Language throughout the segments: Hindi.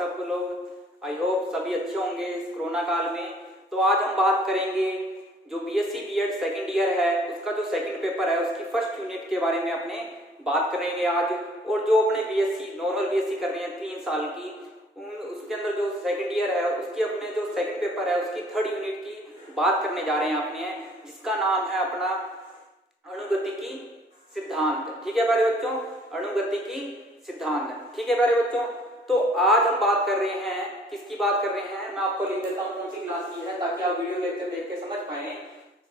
सब लोग। आई होप सभी अच्छे होंगे इस कोरोना काल में। तो आज हम बात करेंगे जो बीएससी बीएड सेकंड ईयर है उसका जो सेकंड पेपर है उसकी फर्स्ट यूनिट के बारे में अपने बात करेंगे आज। और जो अपने बीएससी नॉर्मल बीएससी कर रहे हैं 3 साल की उसके अंदर जो सेकंड ईयर है उसके अपने जो सेकंड पेपर है उसकी थर्ड यूनिट की बात करने जा रहे हैं अपने, जिसका नाम है अपना अणुगतिकी सिद्धांत। ठीक है प्यारे बच्चों, अणुगतिकी सिद्धांत। ठीक है प्यारे बच्चों, तो आज हम बात कर रहे हैं, किसकी बात कर रहे हैं मैं आपको लिख देता हूं कौन सी क्लास की है ताकि आप वीडियो देखते देख के समझ पाए।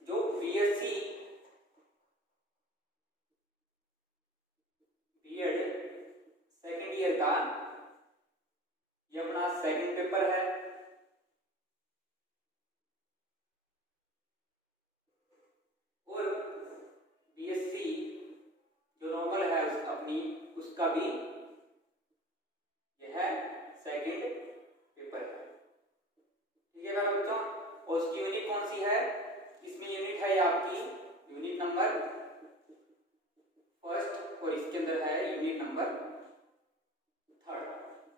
जो बीएससी बीएड सेकंड ईयर का ये अपना सेकंड पेपर है और बीएससी जो नॉर्मल है अपनी उसका भी यह सेकंड पेपर है। ठीक है मेरे बच्चों, और उसकी यूनिट कौन सी है? इसमें यूनिट है आपकी यूनिट नंबर फर्स्ट और इसके अंदर है यूनिट नंबर थर्ड।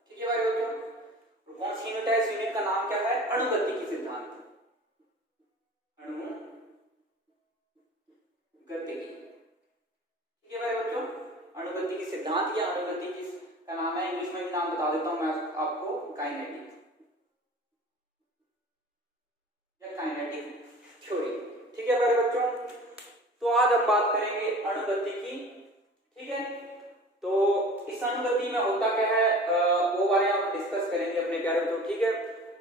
ठीक है भाई बच्चों, तो कौन सी यूनिट है? इस यूनिट का नाम क्या है? अणुगतिकी सिद्धांत। अणुगतिकी। ठीक है भाई बच्चों, अणुगतिकी सिद्धांत या अणुगतिकी का नाम है, इंग्लिश में भी नाम बता देता हूं मैं आपको, काइनेटिक या काइनेटिक थ्योरी। ठीक है प्यारे बच्चों, तो आज हम बात करेंगे अणुगतिकी। ठीक है, तो इस अणुगति में होता क्या है वो बारे में हम डिस्कस करेंगे अपने प्यारे बच्चों। ठीक है,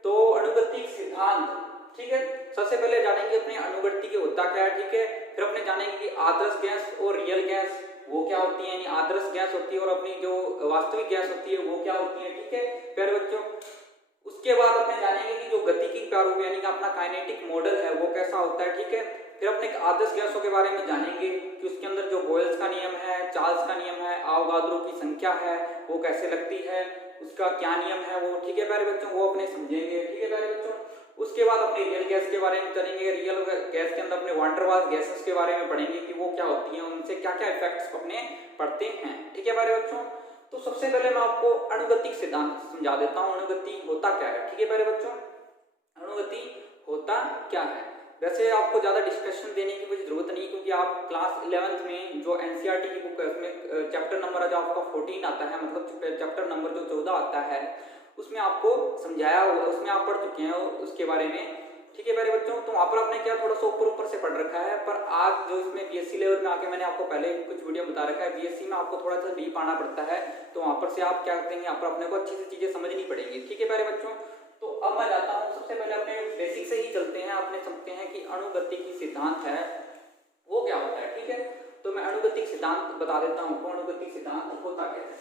तो अणुगतिक सिद्धांत। ठीक है, सबसे पहले जानेंगे अपने अणुगति के होता क्या है। ठीक है, फिर अपने जानेंगे कि आदर्श गैस और रियल गैस वो क्या होती है, यानी आदर्श गैस होती है और अपनी जो वास्तविक गैस होती है वो क्या होती है। ठीक है प्यारे बच्चों, उसके बाद अपने जानेंगे कि जो गतिकी प्रारूप यानी कि अपना काइनेटिक मॉडल है वो कैसा होता है। ठीक है, फिर अपने आदर्श गैसों के बारे में जानेंगे कि उसके अंदर जो बॉयल्स का नियम है, चार्ल्स का नियम है, आवोगाद्रो की संख्या है वो कैसे लगती है, उसका क्या नियम है वो। ठीक है प्यारे बच्चों, वो अपने समझेंगे। ठीक है प्यारे बच्चों, उसके बाद अपने रियल गैस के बारे में करेंगे। रियल गैस के अंदर अपने वान डेर वाल्स गैसेस के बारे में पढ़ेंगे कि वो क्या होती हैं, उनसे क्या क्या इफेक्ट्स अपने पड़ते हैं। ठीक है प्यारे बच्चों, तो सबसे पहले मैं आपको अणुगतिक सिद्धांत समझा देता हूं, अणुगति होता क्या है। ठीक है प्यारे बच्चों, अणुगति होता क्या है? वैसे आपको ज्यादा डिस्कशन देने की मुझे जरूरत नहीं, क्योंकि आप क्लास 11th में जो एनसीईआरटी की बुक है उसमें चैप्टर नंबर जो आपका 14 आता है, मतलब चैप्टर नंबर जो 14 आता है उसमें आपको समझाया हुआ, उसमें आप पढ़ चुके हैं उसके बारे में। ठीक है प्यारे बच्चों, तो वहां पर आपने क्या थोड़ा सा ऊपर से पढ़ रखा है, पर आज जो इसमें बीएससी लेवल में आके मैंने आपको पहले कुछ वीडियो बता रखा है, बीएससी में आपको थोड़ा सा डीप आना पड़ता है, तो वहां पर से आप क्या करते हैं, यहाँ पर अपने को अच्छी से चीजें समझनी पड़ेंगी। ठीक है प्यारे बच्चों, तो अब मैं जाता हूँ, सबसे पहले अपने बेसिक से ही चलते हैं, अपने समझते हैं कि अणुगतिकी सिद्धांत है वो क्या होता है। ठीक है, तो मैं अणुगतिक सिद्धांत बता देता हूँ, अणुगतिक सिद्धांत होता क्या है।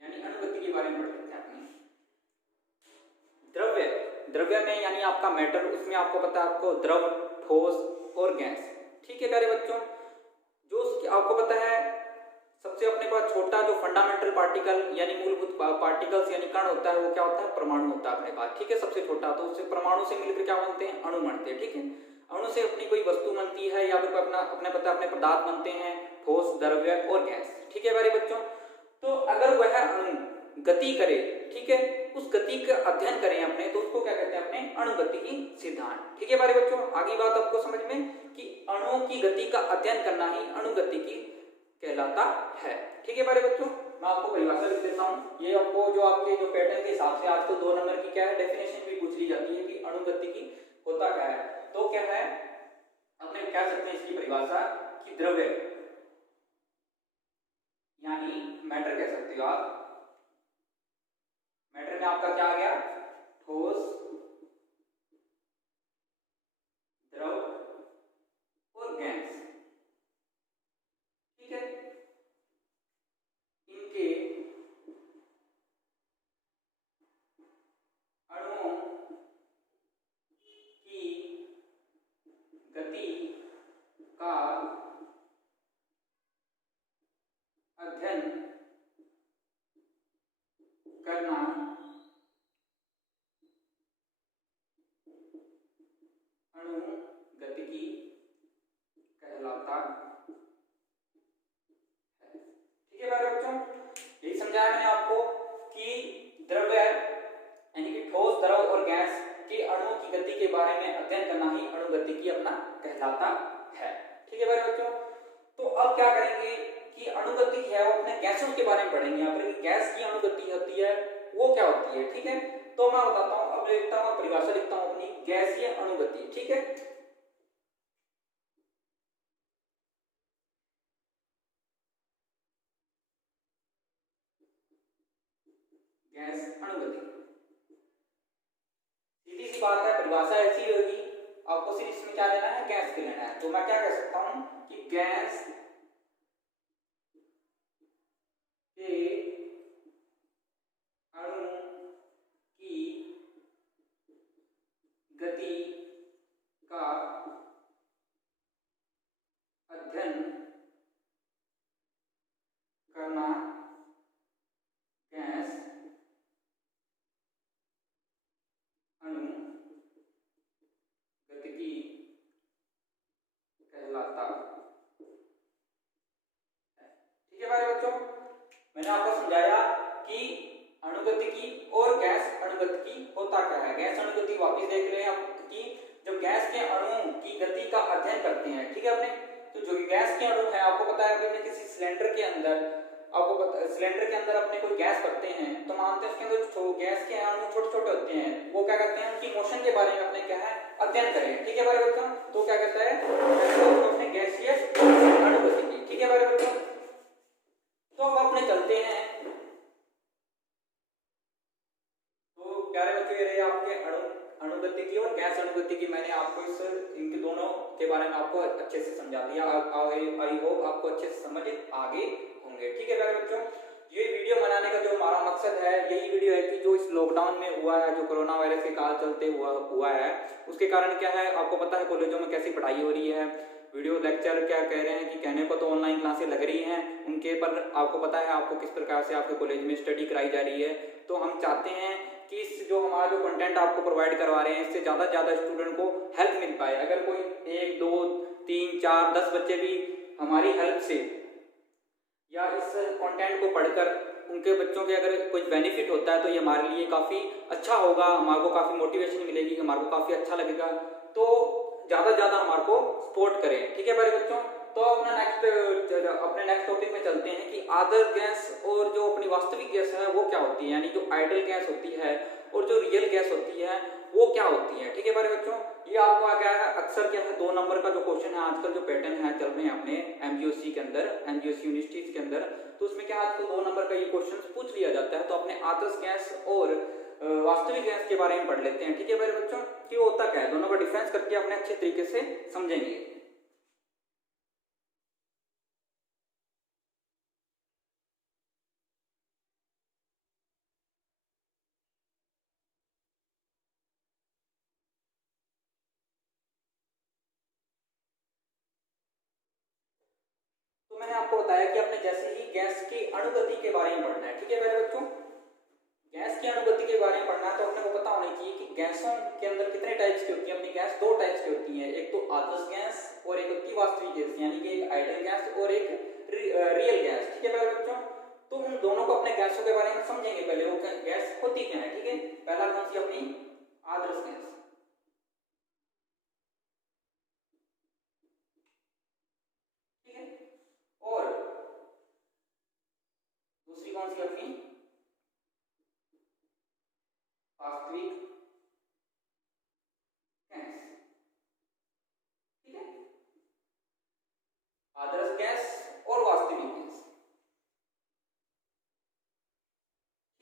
यानी अणुगति के बारे में पढ़ लेते हैं अपने। द्रव्य, द्रव्य में यानी आपका मैटर, उसमें आपको पता है आपको द्रव, ठोस और गैस। ठीक है प्यारे बच्चों, जो आपको पता है सबसे अपने पास छोटा जो फंडामेंटल पार्टिकल यानी मूलभूत पार्टिकल्स यानी कण होता है वो क्या होता है, परमाणु होता है अपने पास। ठीक है, सबसे छोटा, तो उससे परमाणु से मिलकर क्या बनते हैं, अणु बनते हैं। ठीक है, अणु से अपनी कोई वस्तु बनती है या फिर अपना अपने पता अपने पदार्थ बनते हैं, ठोस, द्रव्य और गैस। ठीक है प्यारे बच्चों, तो अगर वह अणु गति करे, ठीक है, उस गति का अध्ययन करें अपने, तो उसको क्या कहते हैं, अपने अणुगतिकी सिद्धांत। ठीक है प्यारे बच्चों, आगे बात आपको समझ में कि अणुओं की गति का अध्ययन करना ही अणुगतिकी कहलाता है। ठीक है प्यारे बच्चों, मैं आपको परिभाषा लिख देता हूं, ये आपको जो आपके जो पैटर्न के हिसाब से आजकल 2 नंबर की क्या है डेफिनेशन भी पूछ ली जाती है कि अणुगतिकी होता क्या है। तो क्या है, अपने कह सकते हैं इसकी परिभाषा कि द्रव्य यानी मैटर कह सकते हो आप, मैटर में आपका क्या आ गया, ठोस, द्रव और गैस। ठीक है, इनके अणुओं की गति का अध्ययन करना अणुगतिकी कहलाता गति के बारे में अध्ययन करना ही अणुगतिकी अपना कहलाता है। ठीक है प्यारे बच्चों, तो अब क्या करेंगे कि अणुगति है वो अपने गैसों के बारे में पढ़ेंगे। यहाँ पर गैस की अणुगति होती है वो क्या होती है। ठीक है, तो मैं बताता हूँ, अब लिखता हूँ परिभाषा लिखता हूँ अपनी गैसीय अणुगति। ठीक है, गैस अणुगति सीधी सी बात है, परिभाषा ऐसी होगी, आपको सिर्फ इसमें क्या लेना है, गैस के लेना है। तो मैं क्या कह सकता हूं कि गैस के अणु की गति का अध्ययन करना गैस अणु गतिकी कहलाता है। ठीक है भाई बच्चों, मैंने आपको समझाया कि अणुगतिकी और गैस अणुगतिकी होता क्या है। गैस अणुगतिकी वापस देख रहे हैं आप कि जो गैस के अणु की गति का अध्ययन करते हैं। ठीक है अपने, तो जो गैस के अणु है आपको पता है, अपने किसी सिलेंडर के अंदर आपको पता सिलेंडर के अंदर अपने कोई गैस रखते हैं तो मानते हैं उसके अंदर गैस के अणु छोटे छोटे होते हैं, वो क्या करते हैं उनकी मोशन के बारे में अपने क्या है अध्ययन करें। ठीक है भाई बच्चों, तो क्या कहता है अपने गैसीय अणुगतिकी। ठीक है भाई बच्चों, तो अब अपने चलते हैं। तो प्यारे बच्चों ये रहे आपके अणुगतिकी और गैस अणुगतिकी। मैंने आपको इनके दोनों के बारे में आपको अच्छे से समझा दिया। आई होप आपको अच्छे से समझ आगे होंगे। ठीक है प्यारे बच्चों, ये वीडियो बनाने का जो हमारा मकसद है यही वीडियो है कि जो इस लॉकडाउन में हुआ है, जो कोरोना वायरस के काल चलते हुआ है, उसके कारण क्या है आपको पता है कॉलेजों में कैसी पढ़ाई हो रही है। वीडियो लेक्चर क्या कह रहे हैं कि कहने को तो ऑनलाइन क्लासेस लग रही हैं उनके पर, आपको पता है आपको किस प्रकार से आपके कॉलेज में स्टडी कराई जा रही है। तो हम चाहते हैं कि इस जो हमारा जो कंटेंट आपको प्रोवाइड करवा रहे हैं इससे ज़्यादा से ज़्यादा स्टूडेंट को हेल्प मिल पाए। अगर कोई 1 2 3 4 10 बच्चे भी हमारी हेल्प से या इस कंटेंट को पढ़कर उनके बच्चों के अगर कुछ बेनिफिट होता है तो ये हमारे लिए काफ़ी अच्छा होगा, हमारे को काफ़ी मोटिवेशन मिलेगी, हमारे को काफ़ी अच्छा लगेगा। तो ज़्यादा से ज़्यादा हमारे को सपोर्ट करें। ठीक है मेरे बच्चों, तो अपने नेक्स्ट टॉपिक में चलते हैं कि आदर्श गैस और जो अपनी वास्तविक गैस है वो क्या होती है, यानी जो आइडियल गैस होती है और जो रियल गैस होती है वो क्या होती है। ठीक है मेरे बच्चों, ये आपको क्या है अक्सर क्या है 2 नंबर का जो क्वेश्चन है आजकल जो पैटर्न है चल रहे हैं अपने एमजीओसी के अंदर, एमजीओसी यूनिवर्सिटीज के अंदर, तो उसमें क्या आजकल 2 नंबर का ये क्वेश्चन पूछ लिया जाता है। तो अपने आदर्श गैस और वास्तविक गैस के बारे में पढ़ लेते हैं। ठीक है मेरे बच्चों, कि होता क्या है, दोनों का डिफरेंस करके अपने अच्छे तरीके से समझेंगे। तो मैंने आपको बताया कि अपने जैसे ही गैस की अणुगति के बारे में पढ़ना है। ठीक है मेरे बच्चों, गैस की अणुगति के बारे में पढ़ना है तो अपने को पता होना चाहिए कि गैसों के अंदर कितने टाइप्स की होती है। अपनी गैस 2 टाइप्स की होती है, एक तो आदर्श गैस और एक होती है वास्तविक गैस, यानी कि एक आइडियल गैस और एक रियल गैस। ठीक है मेरे बच्चों, तो उन दोनों को अपने गैसों के बारे में समझेंगे। पहले वो गैस होती क्या है। ठीक है, पहला कौन सी अपनी आदर्श गैस। ठीक है, और दूसरी कौन सी अपनी वास्तविक गैस। ठीक है, आदर्श गैस और वास्तविक गैस।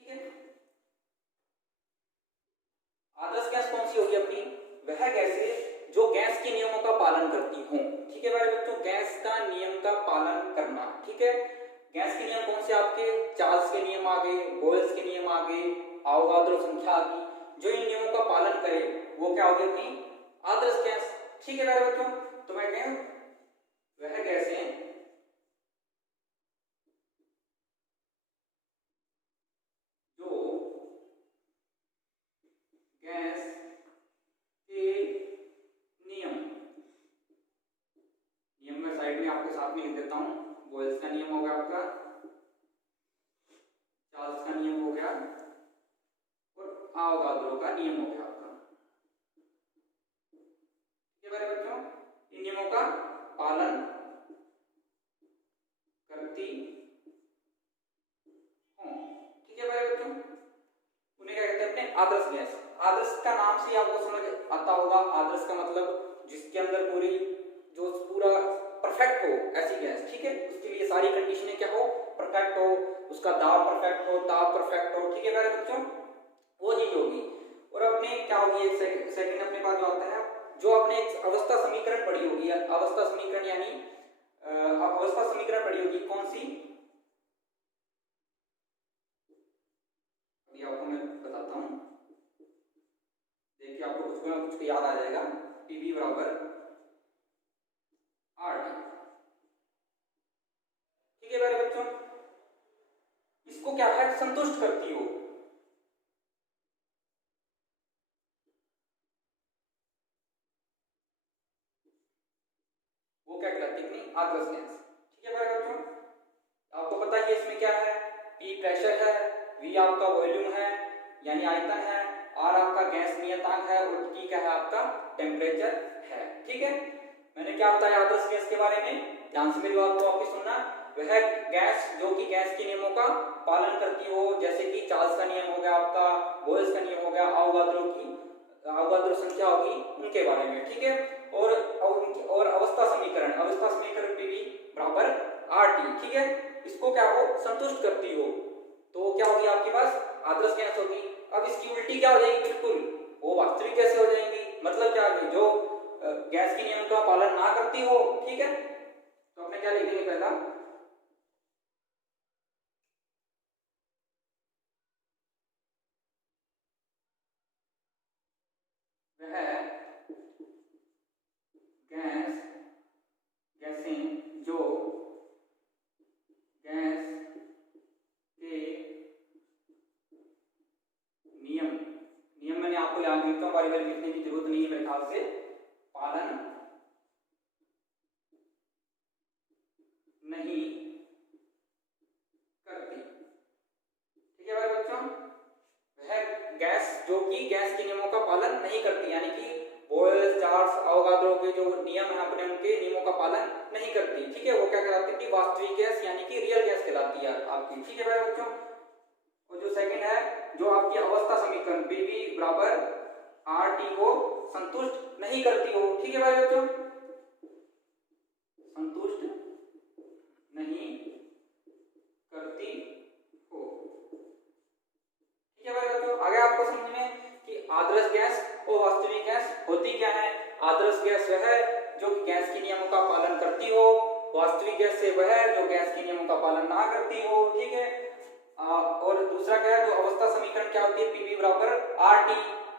ठीक है, आदर्श गैस कौन सी होगी अपनी, वह गैसें जो गैस के नियमों का पालन करती हों। ठीक है मेरे बच्चों, गैस का नियम का पालन करना। ठीक है, गैस के नियम कौन से आपके, चार्ल्स के नियम आ गए, बॉयल्स के नियम आ गए, आवोगाद्रो संख्या आ गई, जो इन नियमों का पालन करे वो क्या होगी अपनी आदर्श गैस। ठीक है मेरे बच्चों, तो मैं कहूं वह गैसें जो गैस के नियम मैं साइड में आपके साथ में लिख देता हूं। बॉयल्स का नियम हो गया आपका, चार्ल्स का नियम हो गया और आवोगाद्रो का नियम हो गया आपका। पालन करती हो। ठीक है मेरे बच्चों, उन्हें क्या कहते हैं अपने आदर्श गैस। आदर्श का नाम से आपको समझ आता होगा, आदर्श का मतलब जिसके अंदर जो पूरा परफेक्ट हो ऐसी गैस। ठीक है, उसके लिए सारी कंडीशनें क्या हो, परफेक्ट हो, उसका दाब परफेक्ट हो, ताप परफेक्ट हो। ठीक है मेरे बच्चों, वो चीज होगी। और अपने क्या होगी, एक सेकंड अपने पास जो आता है, जो आपने एक अवस्था समीकरण पढ़ी होगी, अवस्था समीकरण यानी अवस्था समीकरण पढ़ी होगी, कौन सी, अभी आपको मैं बताता हूं, देखिए आपको कुछ ना कुछ याद आ जाएगा। PV बराबर RT। ठीक है मेरे बच्चों, इसको क्या है, संतुष्ट करती हो। वो क्या कहलाती है, आदर्श गैस। ठीक है मेरे बच्चों, आपको पता है इसमें क्या है, P प्रेशर है, V आपका वॉल्यूम है यानी आयतन है, R आपका गैस नियतांक है और T क्या है आपका टेम्परेचर है। ठीक है, मैंने क्या बताया आदर्श गैस के बारे में, ध्यान से मेरी बात को आपकी सुनना। वह गैस जो कि गैस के नियमों का पालन करती हो, जैसे कि चार्ल्स का नियम हो गया आपका, बोयल्स का नियम हो गया, अवोगाद्रो संख्या होगी, उनके बारे में। ठीक है, और अवस्था समीकरण PV बराबर RT। ठीक है, इसको क्या हो, संतुष्ट करती हो, तो क्या होगी आपके पास आदर्श गैस होगी। अब इसकी उल्टी क्या हो जाएगी, बिल्कुल वो वास्तविक कैसे हो जाएंगी, मतलब क्या है, जो गैस के नियम का पालन ना करती हो। ठीक है, तो अपने क्या लिखेंगे, पहला वह गैसें जो गैस के नियम मैंने आपको याद लिखता हूँ, बारी बारी लिखने की जरूरत नहीं है मेरे ख्याल से, पालन नहीं करती। ठीक है भाई बच्चों, वह गैस जो कि गैस के नियमों का पालन नहीं करती, यानी कि बोयल्स, चार्ल्स, अवोगाद्रो के जो नियम है अपने, उनके नियमों का पालन नहीं करती। ठीक है, वो क्या कहलाती है, वास्तविक गैस यानी कि रियल गैस कहलाती है आपकी। ठीक है भाई बच्चों, और जो सेकंड है, जो आपकी अवस्था समीकरण PV बराबर RT को संतुष्ट नहीं करती हो। ठीक है भाई बच्चों, संतुष्ट नहीं करती हो। ठीक है भाई बच्चों, आगे आपको समझ में कि आदर्श गैस और वास्तविक गैस होती क्या है। आदर्श गैस वह है जो गैस के नियमों का पालन करती हो, वास्तविक गैस से वह है जो गैस के नियमों का पालन ना करती हो। ठीक है, और दूसरा क्या है, जो अवस्था समीकरण क्या होती है, PV बराबर RT,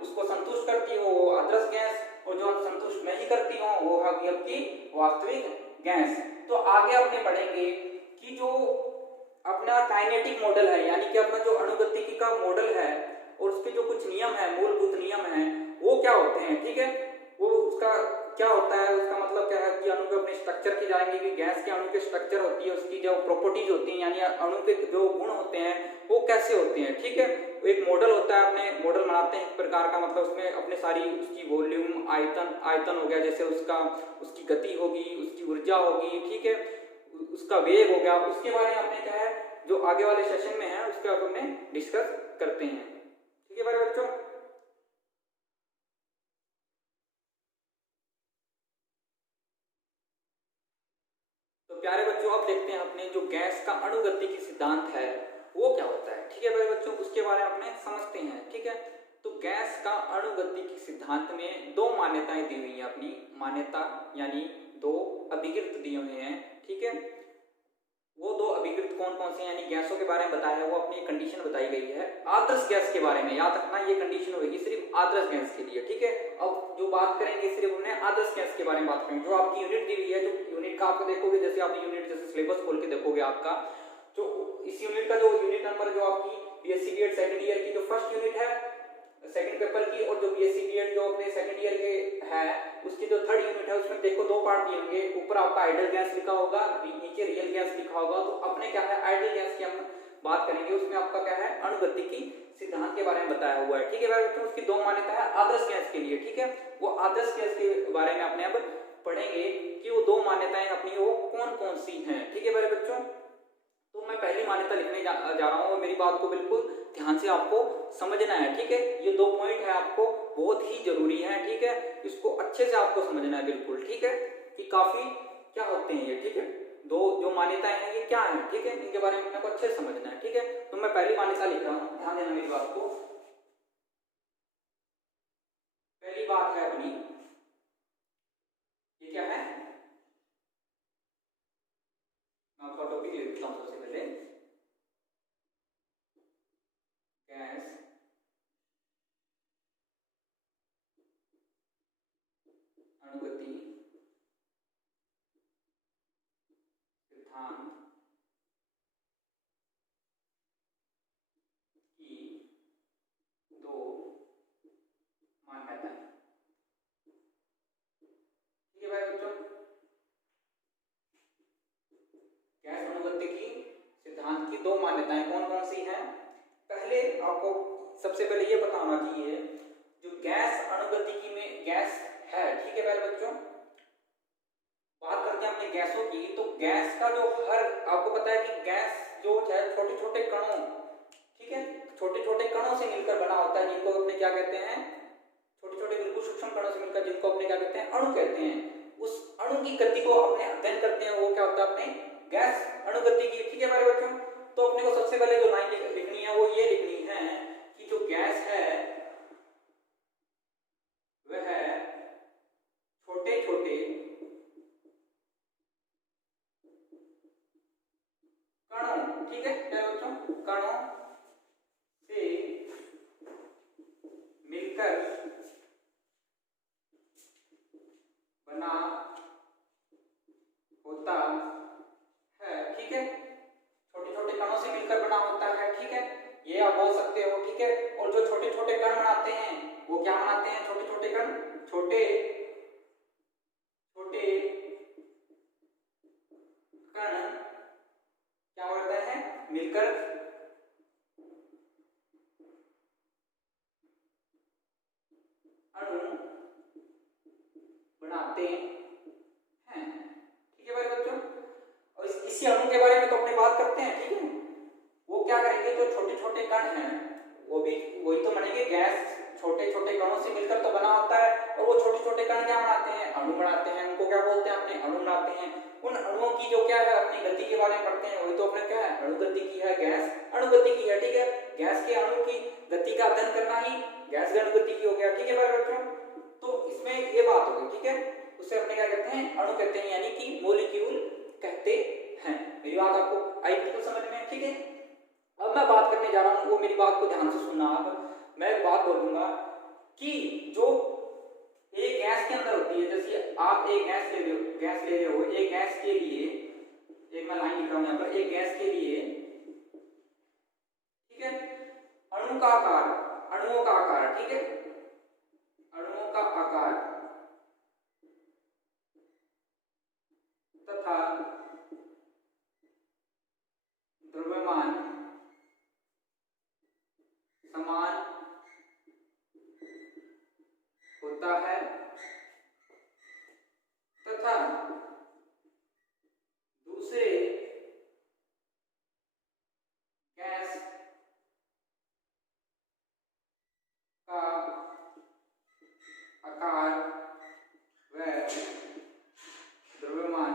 उसको संतुष्ट करती हो वो आदर्श गैस, और जो संतुष्ट नहीं करती हो वो होगी आपकी वास्तविक गैस। तो आगे अपने बढ़ेंगे कि जो अपना काइनेटिक मॉडल है, यानी कि अपना जो अणुगतिकी का मॉडल है और उसके जो कुछ नियम है, मूलभूत नियम है, वो क्या होते हैं। ठीक है, वो उसका क्या होता है, उसका मतलब क्या है कि अणु के अपने स्ट्रक्चर की जाएंगे कि गैस के अणु के स्ट्रक्चर होती है, उसकी जो प्रॉपर्टीज होती हैं यानी अणु के जो गुण होते हैं वो कैसे होते हैं। ठीक है, एक मॉडल होता है, अपने मॉडल बनाते हैं एक प्रकार का, मतलब उसमें अपने सारी उसकी वॉल्यूम, आयतन हो गया, जैसे उसकी गति होगी, उसकी ऊर्जा होगी, ठीक है, उसका वेग हो गया, उसके बारे में अपने क्या है जो आगे वाले सेशन में है उसके बारे में डिस्कस करते हैं। ठीक है मेरे बच्चों, तो प्यारे बच्चों अब देखते हैं अपने जो गैस का अणुगतिकी सिद्धांत है वो क्या होता है। ठीक है मेरे बच्चों, उसके बारे में अपने समझते हैं। ठीक है, तो गैस का अणुगतिकी सिद्धांत में दो मान्यताएं दी हुई हैं, अपनी मान्यता यानी दो अभिकृत दिए हुए हैं। ठीक है, वो दो अभिकृत कौन कौन से, यानी गैसों के बारे में बताया है, वो अपनी कंडीशन बताई गई है। आदर्श गैस के बारे में याद रखना, ये कंडीशन होगी सिर्फ आदर्श गैस के लिए। ठीक है, अब जो बात करेंगे सिर्फ हमने आदर्श गैस के बारे में बात करेंगे। जो आपकी यूनिट दी हुई है, जो यूनिट का आपको देखोगे, जैसे आप यूनिट जैसे सिलेबस खोल के देखोगे आपका, जो इस यूनिट का जो यूनिट नंबर जो आपकी बीएससी बीएड सेकंड ईयर की जो फर्स्ट यूनिट है सेकंड पेपर की, और जो बीएससी बीएड जो अपने सेकंड ईयर के है उसकी जो थर्ड यूनिट है, उसमें देखो दो पार्ट दिए होंगे, ऊपर आपका आइडियल गैस लिखा होगा, नीचे रियल गैस लिखा होगा। तो अपने क्या है आइडियल गैस की हम बात करेंगे, उसमें आपका क्या है अणुगतिकी सिद्धांत के बारे में बताया हुआ है। ठीक है भाई, तो उसकी दो मान्यता है आदर्श गैस के लिए। ठीक है, वो आदर्श गैस के बारे में अपने अब पढ़ेंगे कि वो दो मान्यताएं अपनी वो कौन कौन सी हैं। ठीक है मेरे बच्चों, तो मैं पहली मान्यता लिखने जा रहा हूँ। मेरी बात को बिल्कुल ध्यान से आपको समझना है। ठीक है, ये 2 पॉइंट है, आपको बहुत ही जरूरी है। ठीक है, इसको अच्छे से आपको समझना है बिल्कुल। ठीक है, कि काफी क्या होते हैं ये। ठीक है, दो जो मान्यताएं हैं ये क्या है, ठीक है, इनके बारे में अपने को अच्छे से समझना है। ठीक है, तो मैं पहली मान्यता लिख रहा हूँ, ध्यान देना मेरी बात को। पहली बात है अपनी, ये क्या है, मैं आपका टॉपिक लिख देता हूँ सबसे पहले। गैस अणुगति सिद्धांत की दो मान्यताएं। ठीक है भाई बच्चों, गैस अणुगति की सिद्धांत की 2 मान्यताएं कौन कौन सी हैं। पहले आपको सबसे पहले ये बताना चाहिए, जो गैस अणुगतिकी में गैस है, ठीक है मेरे बच्चों, बात करते हैं अपने गैसों की, तो गैस का जो हर, आपको पता है कि गैस जो है छोटे छोटे कणों, ठीक है, छोटे छोटे कणों से मिलकर बना होता है, जिनको अपने क्या कहते हैं, छोटे छोटे बिल्कुल सूक्ष्म कणों से मिलकर, जिनको अपने क्या कहते हैं, अणु कहते हैं। उस अणु की गति को अपने अध्ययन करते हैं, वो क्या होता है अपने गैस अणुगतिकी। ठीक है मेरे बच्चों, तो अपने को सबसे पहले जो लाइन लिखनी है वो ये लिखनी है कि जो गैस है वह छोटे छोटे कणों, ठीक है मेरे बच्चों, कणों से मिलकर बना होता है। ठीक है, छोटे छोटे कणों से मिलकर बना होता है। ठीक है, ये आप बोल सकते हो। ठीक है, और जो छोटे छोटे कण बनाते हैं वो क्या बनाते हैं, छोटे छोटे कण, छोटे छोटे कण क्या होता है, मिलकर अणु बनाते हैं। ठीक है भाई बच्चों, और इसी अणु के बारे में तो अपने बात करते हैं। ठीक है, वो क्या करेंगे, जो छोटे छोटे कण हैं वो भी वही तो बनेंगे, गैस छोटे छोटे कणों से मिलकर तो बना होता है, और वो छोटे छोटे कण क्या बनाते हैं, अणु बनाते हैं, उनको क्या बोलते हैं, अपने अणु बनाते हैं। उन अणुओं की जो क्या है, अपनी गति के बारे में पढ़ते हैं, वही तो अपने क्या है, अणुगति की है, गैस अणुगति की है। ठीक है, गैस के अणु की गति का अध्ययन करना ही गैस अणुगति की हो गया। ठीक है भाई बच्चों, तो इसमें ये बात हो गई। ठीक है, उसे अपने क्या कहते हैं, अणु कहते हैं, यानी कि मॉलिक्यूल कहते हैं। मेरी बात आपको आई बिल्कुल समझ में। ठीक है, अब मैं बात करने जा रहा हूं, वो मेरी बात को ध्यान से सुनना आप। मैं एक बात बोलूंगा कि जो एक गैस के अंदर होती है, जैसे आप एक गैस ले रहे हो, एक गैस के लिए, एक मैं लाइन लिख रहा हूं यहां पर, एक गैस के लिए, ठीक है, अणु का आकार, अणुओं का आकार, ठीक है, अणुओं का आकार तथा द्रव्यमान समान होता है तथा दूसरे गैस का आकार व द्रव्यमान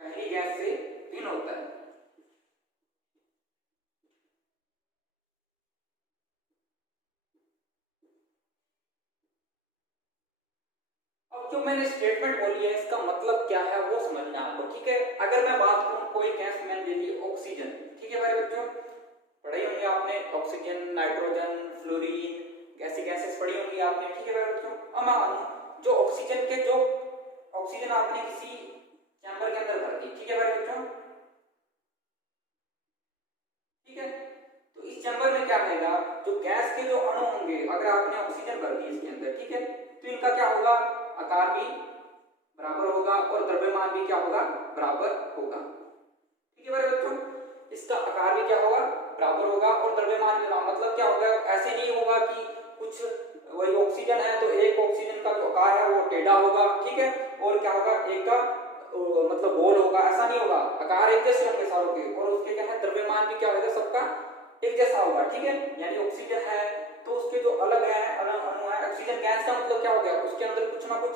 पहली गैस से भिन्न होता है। अब जो मैंने स्टेटमेंट बोली है, इसका मतलब क्या है वो समझना है आपको। ठीक है, अगर मैं बात करूं, कोई गैस मैंने ले ली ऑक्सीजन, ठीक है भाई बच्चों, पढ़ी होंगी आपने ऑक्सीजन, नाइट्रोजन, फ्लोरीन, ऐसी गैसेस पढ़ी होंगी आपने। ठीक है भाई बच्चों, अब मैं मानूं जो ऑक्सीजन के, जो ऑक्सीजन आपने किसी चैम्बर के अंदर भर दी, ठीक है भाई बच्चों, ठीक है, तो इस चैम्बर में क्या रहेगा, जो गैस के जो अणु होंगे, अगर आपने ऑक्सीजन भर दी इसके अंदर, ठीक है, तो इनका क्या होगा, आकार भी बराबर होगा और द्रव्यमान भी क्या होगा, बराबर होगा। ठीक है भाई बच्चों, इसका आकार भी क्या होगा, बराबर होगा और द्रव्यमान भी बराबर। मतलब क्या होगा, ऐसे नहीं होगा कि कुछ वही ऑक्सीजन है तो एक ऑक्सीजन का जो आकार है वो टेढ़ा होगा, ठीक है, और क्या होगा, एक का मतलब गोल होगा, ऐसा नहीं होगा, आकार एक जैसे होंगे सारों के, और उसके क्या है द्रव्यमान भी क्या होगा, सबका एक जैसा होगा, ठीक है। यानी ऑक्सीजन है तो उसके जो अलग है अणु है, ऑक्सीजन गैस का मतलब क्या हो गया, उसके अंदर कुछ ना कुछ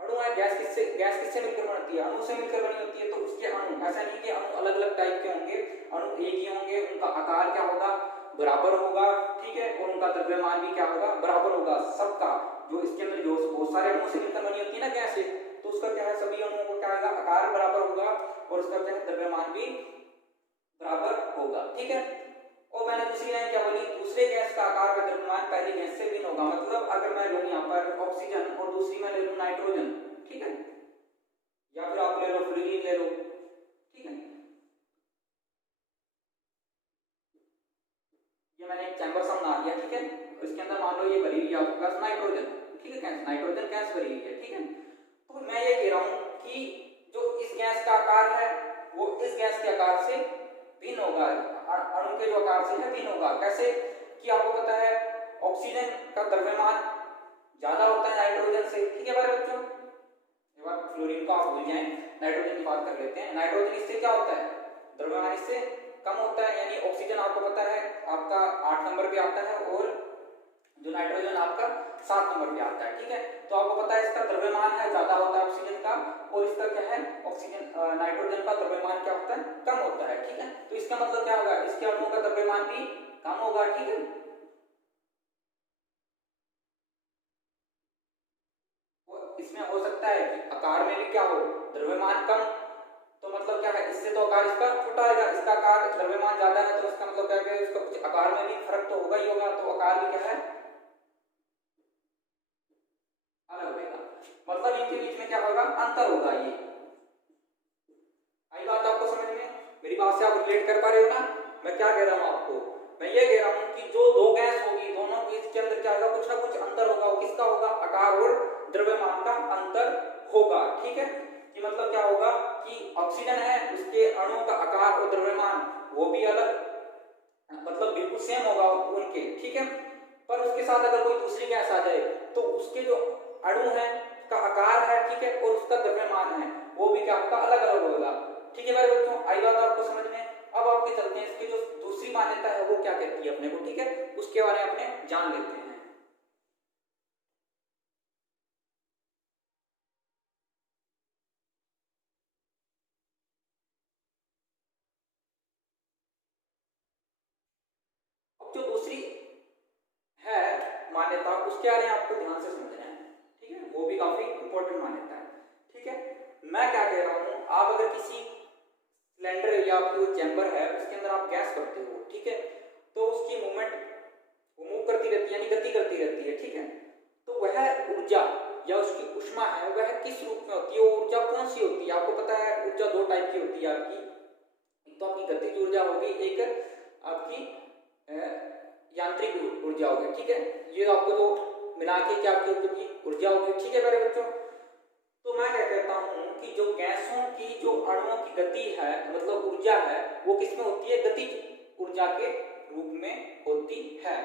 अणु है, गैस किससे मिलकर बनती है, अणु से मिलकर बनी होती है, तो उसके अणु, ऐसा नहीं कि अणु अलग अलग टाइप के होंगे, अणु एक ही होंगे, उनका आकार क्या होगा, बराबर होगा, ठीक है, और उनका द्रव्यमान भी क्या होगा, बराबर होगा सबका। जो इसके अंदर जो बहुत सारे अणु से मिलकर बनी होती है ना गैस, तो उसका क्या है, सभी अणुओं को क्या होगा, आकार बराबर होगा और उसका क्या है, द्रव्यमान भी बराबर होगा, ठीक है। और मैंने दूसरी लाइन क्या बोली, दूसरे गैस का आकार व द्रव्यमान पहली गैस से भिन्न होगा, मतलब अगर मैं लूं यहाँ पर ऑक्सीजन और दूसरी मैं ले लूं नाइट्रोजन, ठीक है, या फिर आप ले लो फ्लोरीन ले लो, ठीक है, ये मैंने एक चैम्बर सा बना दिया, ठीक है, इसके अंदर मान लो ये भरी हुई है आपके पास नाइट्रोजन, ठीक है, गैस नाइट्रोजन गैस भरी हुई है, ठीक है। तो मैं ये कह रहा हूं कि जो इस गैस का आकार है वो इस गैस के आकार से भिन्न होगा, अणु के जो आकार से है भिन्न होगा, कैसे कि आपको पता है ऑक्सीजन का द्रव्यमान ज्यादा होता है नाइट्रोजन से, ठीक है मेरे बच्चों, एक बार फ्लोरीन को आप भूल जाएं, नाइट्रोजन की बात कर लेते हैं। नाइट्रोजन इससे क्या होता है, द्रव्यमान इससे कम होता है, यानी ऑक्सीजन आपको पता है आपका 8 नंबर पे आता है और जो नाइट्रोजन आपका 7 नंबर पे आता है, ठीक है। तो आपको पता है इसका द्रव्यमान है ज्यादा होता है ऑक्सीजन का, और इसका क्या है, ऑक्सीजन नाइट्रोजन का द्रव्यमान क्या होता है, कम होता है, ठीक है। तो इसका मतलब क्या होगा, इसके अणुओं का द्रव्यमान भी कम होगा, ठीक है। इसमें हो सकता है कि आकार में भी क्या हो, द्रव्यमान कम, तो मतलब क्या है, इससे तो आकार इसका छोटा आएगा, इसका आकार द्रव्यमान ज्यादा है, तो इसका मतलब क्या है, इसका कुछ आकार में भी फर्क तो होगा ही होगा, तो आकार भी क्या है, अलग होगा, मतलब इनके बीच में क्या होगा, अंतर होगा। ये आई बात आपको समझ में, मेरी बात से आप रिलेट कर पा रहे हो ना, मैं क्या कह रहा हूँ आपको, मैं ये कह रहा हूँ कि जो दो गैस होगी दोनों के अंदर क्या होगा, कुछ ना कुछ अंतर होगा, किसका होगा, आकार और द्रव्यमान का अंतर होगा, ठीक है। कि मतलब क्या होगा कि ऑक्सीजन है उसके अणु का आकार और द्रव्यमान वो भी अलग, मतलब बिल्कुल सेम होगा उनके, ठीक है। पर उसके साथ अगर कोई दूसरी गैस आ जाए तो उसके जो अणु है का आकार है, ठीक है, और उसका द्रव्यमान है वो भी क्या होगा, अलग अलग होगा, ठीक है मेरे बच्चों, आई बात आपको समझ में। अब आपके चलते हैं इसकी जो दूसरी मान्यता है वो क्या कहती है अपने को, ठीक है, उसके बारे में अपने जान लेते हैं। अब जो दूसरी है मान्यता उसके बारे में आपको ध्यान से समझना है, ठीक है, वो भी काफी इंपॉर्टेंट मान्यता है, ठीक है। मैं क्या कह रहा हूं, आप अगर किसी सिलेंडर या आपकी वो चैम्बर है उसके अंदर आप गैस भरते हो, ठीक है, तो उसकी मूवमेंट वो मूव करती रहती है, यानी गति करती रहती है, ठीक है। तो वह ऊर्जा या उसकी ऊष्मा है वह किस रूप में होती है, वो ऊर्जा कौन सी होती है, आपको पता है ऊर्जा दो टाइप की होती है आपकी, एक तो आपकी गतिज ऊर्जा होगी, एक आपकी यांत्रिक ऊर्जा होगी, ठीक है, ये आपको तो मिला के क्या आपकी ऊर्जा होगी, ठीक है मेरे बच्चों। तो मैं क्या कहता हूं कि जो गैसों की जो अणुओं की गति है मतलब ऊर्जा है वो किसमें होती है, गतिज ऊर्जा के रूप में होती है।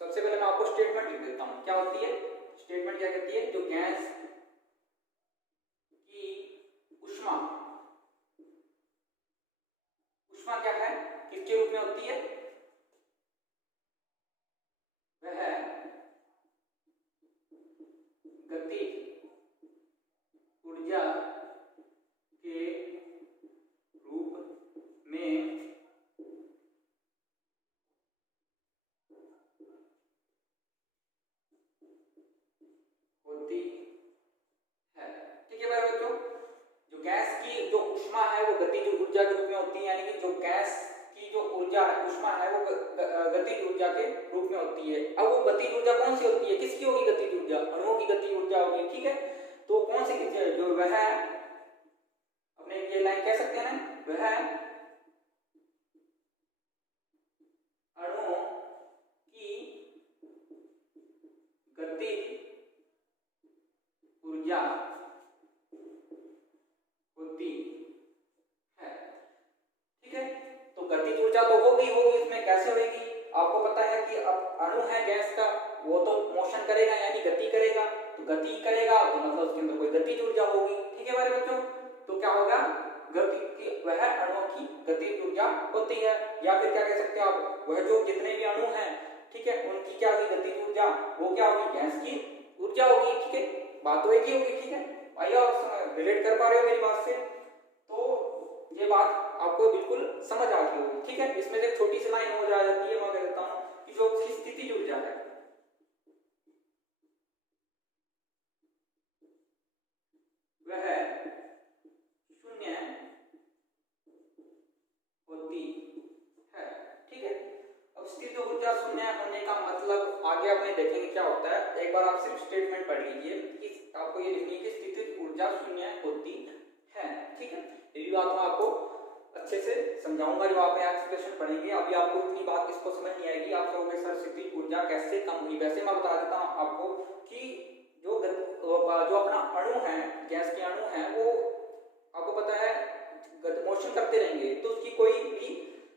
सबसे पहले मैं आपको स्टेटमेंट लिख देता हूं, क्या होती है स्टेटमेंट, क्या कहती है, जो गैस की ऊष्मा, ऊष्मा क्या है, किसके रूप में होती है, वह गतिज ऊर्जा के रूप में होती है, ठीक है मेरे बच्चों। जो गैस की जो ऊष्मा है वो गतिज ऊर्जा के रूप में होती है, यानी कि जो गैस की जो ऊर्जा है ऊष्मा है वो गतिज ऊर्जा के रूप में होती है। अब वो गतिज ऊर्जा कौन सी होती है, किसकी होगी गतिज ऊर्जा, अणुओं की गतिज ऊर्जा होगी, ठीक है। तो कौन सी जो वह अपने ये लाइन कह सकते हैं ना, वह अणुओं की गतिज ऊर्जा होती है, ठीक है। तो गतिज ऊर्जा तो होगी, इसमें कैसे होगी, आपको पता है कि अब अणु है गैस का वो तो मोशन करेगा यानी गति करेगा, तो गति करेगा तो मतलब उसके अंदर कोई गतिज ऊर्जा होगी। ठीक है मेरे बच्चों, तो क्या होगा, गति की वह अणुओं की गतिज ऊर्जा होती है, या फिर क्या कह सकते हैं आप, वह जो जितने भी अणु हैं, ठीक है, उनकी क्या होगी गतिज ऊर्जा, वो क्या होगी, गैस की ऊर्जा होगी। ठीक है, बात तो एक ही होगी। ठीक है, आइए आप रिलेट कर पा रहे हो मेरी बात से, तो ये बात आपको बिल्कुल समझ आ गई होगी। ठीक है, इसमें से एक छोटी सी लाइन हो जाती है, मैं कह देता हूँ कि जो उसकी स्थितिज ऊर्जा है वह शून्य होती है। ठीक है, अब स्थितिज ऊर्जा शून्य होने का मतलब आगे अपने देखेंगे क्या होता है। एक बार आप सिर्फ स्टेटमेंट पढ़ लीजिए कि आपको ये लिखनी है कि स्थितिज ऊर्जा शून्य होती है। ठीक है, ये बात मैं आपको अच्छे से समझाऊंगा जब आप एक्सप्रेशन पढ़ेंगे। अभी आपको इतनी बात इसको समझ नहीं आएगी, आप कहोगे सर स्थितिज ऊर्जा कैसे कम हुई। वैसे मैं बता देता हूँ आपको कि जो अपना अणु है, गैस के अणु है, वो आपको पता है मोशन करते रहेंगे, तो उसकी कोई भी